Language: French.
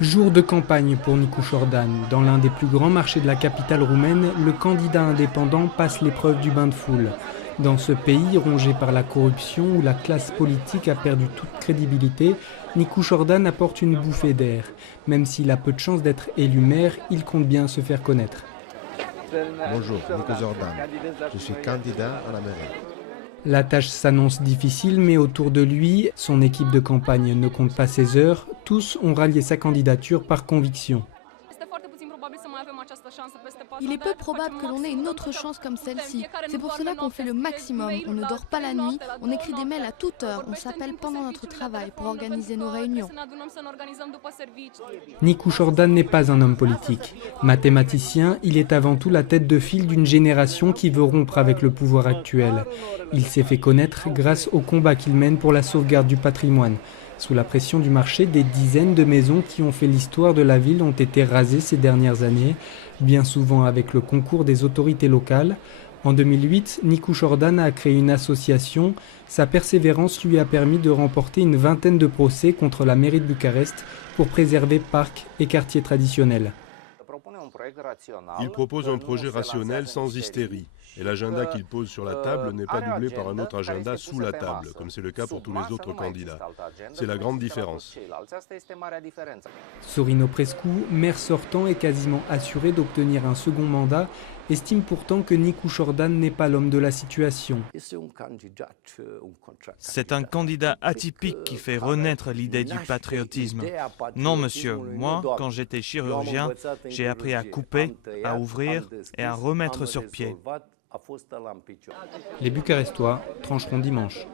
Jour de campagne pour Nicu Jordan. Dans l'un des plus grands marchés de la capitale roumaine, le candidat indépendant passe l'épreuve du bain de foule. Dans ce pays rongé par la corruption où la classe politique a perdu toute crédibilité, Nicu Jordan apporte une bouffée d'air. Même s'il a peu de chance d'être élu maire, il compte bien se faire connaître. Bonjour, Nicu Jordan. Je suis candidat à la mairie. La tâche s'annonce difficile, mais autour de lui, son équipe de campagne ne compte pas ses heures. Tous ont rallié sa candidature par conviction. Il est peu probable que l'on ait une autre chance comme celle-ci. C'est pour cela qu'on fait le maximum. On ne dort pas la nuit, on écrit des mails à toute heure, on s'appelle pendant notre travail pour organiser nos réunions. Nicu Jordan n'est pas un homme politique. Mathématicien, il est avant tout la tête de file d'une génération qui veut rompre avec le pouvoir actuel. Il s'est fait connaître grâce au combat qu'il mène pour la sauvegarde du patrimoine. Sous la pression du marché, des dizaines de maisons qui ont fait l'histoire de la ville ont été rasées ces dernières années, bien souvent avec le concours des autorités locales. En 2008, Nicu Jordan a créé une association. Sa persévérance lui a permis de remporter une vingtaine de procès contre la mairie de Bucarest pour préserver parcs et quartiers traditionnels. Il propose un projet rationnel sans hystérie. Et l'agenda qu'il pose sur la table n'est pas doublé par un autre agenda sous la table, comme c'est le cas pour tous les autres candidats. C'est la grande différence. Sorino Prescu, maire sortant et quasiment assuré d'obtenir un second mandat, estime pourtant que Nicu Jordan n'est pas l'homme de la situation. C'est un candidat atypique qui fait renaître l'idée du patriotisme. Non, monsieur, moi, quand j'étais chirurgien, j'ai appris à couper, à ouvrir et à remettre sur pied. Les Bucarestois trancheront dimanche.